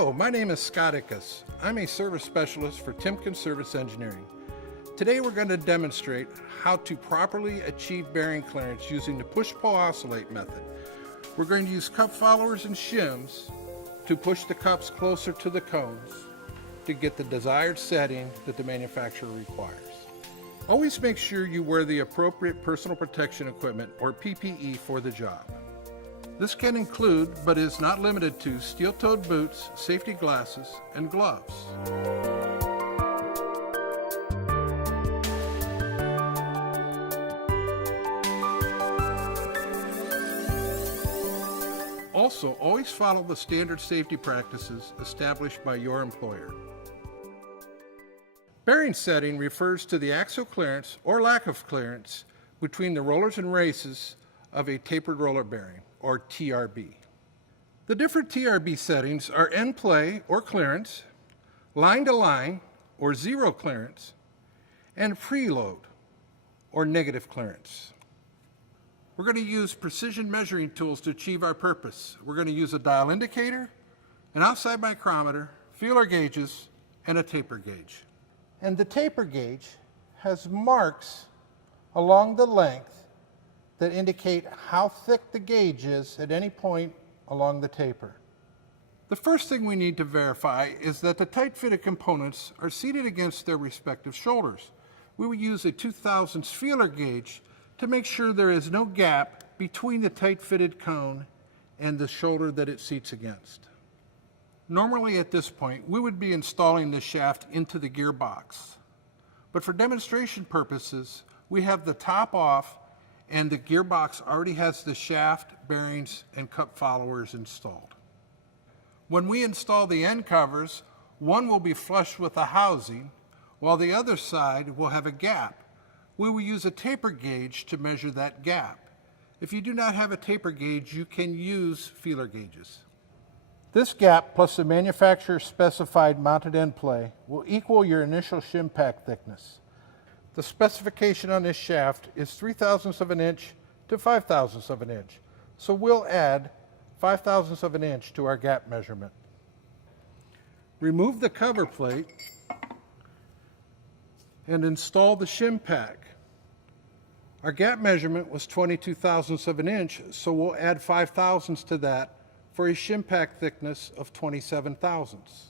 Hello, my name is Scott Ickes. I'm a service specialist for Timken Service Engineering. Today we're going to demonstrate how to properly achieve bearing clearance using the push-pull oscillate method. We're going to use cup followers and shims to push the cups closer to the cones to get the desired setting that the manufacturer requires. Always make sure you wear the appropriate personal protection equipment or PPE for the job. This can include, but is not limited to, steel-toed boots, safety glasses, and gloves. Also, always follow the standard safety practices established by your employer. Bearing setting refers to the axial clearance or lack of clearance between the rollers and races of a tapered roller bearing, or TRB. The different TRB settings are end play or clearance, line to line or zero clearance, and preload or negative clearance. We're going to use precision measuring tools to achieve our purpose. We're going to use a dial indicator, an outside micrometer, feeler gauges, and a taper gauge. And the taper gauge has marks along the length that indicate how thick the gauge is at any point along the taper. The first thing we need to verify is that the tight-fitted components are seated against their respective shoulders. We will use a 2000 feeler gauge to make sure there is no gap between the tight-fitted cone and the shoulder that it seats against. Normally at this point, we would be installing the shaft into the gearbox. But for demonstration purposes, we have the top off and the gearbox already has the shaft, bearings, and cup followers installed. When we install the end covers, one will be flush with the housing, while the other side will have a gap. We will use a taper gauge to measure that gap. If you do not have a taper gauge, you can use feeler gauges. This gap plus the manufacturer specified mounted end play will equal your initial shim pack thickness. The specification on this shaft is 3/1000ths of an inch to 5/1000ths of an inch. So we'll add 5/1000ths of an inch to our gap measurement. Remove the cover plate and install the shim pack. Our gap measurement was 22/1000ths of an inch, so we'll add 5/1000ths to that for a shim pack thickness of 27/1000ths.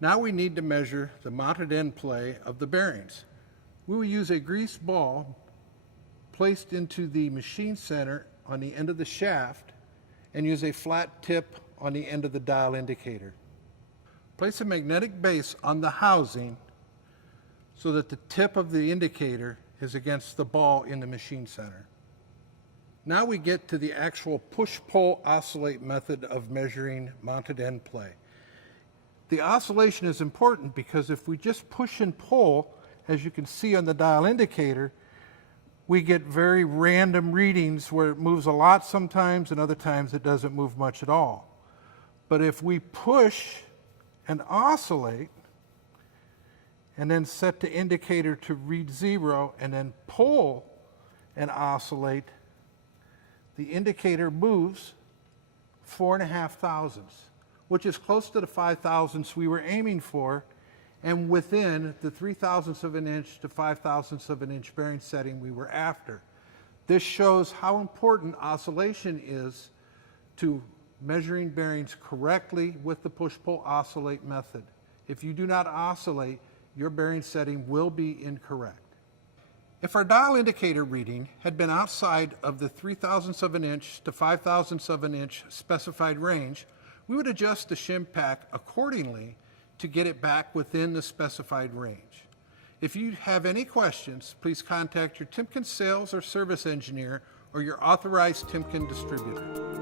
Now we need to measure the mounted end play of the bearings. We will use a greased ball placed into the machine center on the end of the shaft and use a flat tip on the end of the dial indicator. Place a magnetic base on the housing so that the tip of the indicator is against the ball in the machine center. Now we get to the actual push-pull oscillate method of measuring mounted end play. The oscillation is important because if we just push and pull, as you can see on the dial indicator, we get very random readings where it moves a lot sometimes and other times it doesn't move much at all. But if we push and oscillate and then set the indicator to read 0 and then pull and oscillate, the indicator moves 4.5/1000ths, which is close to the 5/1000ths we were aiming for and within the 3/1000ths of an inch to 5/1000ths of an inch bearing setting we were after. This shows how important oscillation is to measuring bearings correctly with the push-pull oscillate method. If you do not oscillate, your bearing setting will be incorrect. If our dial indicator reading had been outside of the 3/1000ths of an inch to 5/1000ths of an inch specified range, we would adjust the shim pack accordingly to get it back within the specified range. If you have any questions, please contact your Timken sales or service engineer or your authorized Timken distributor.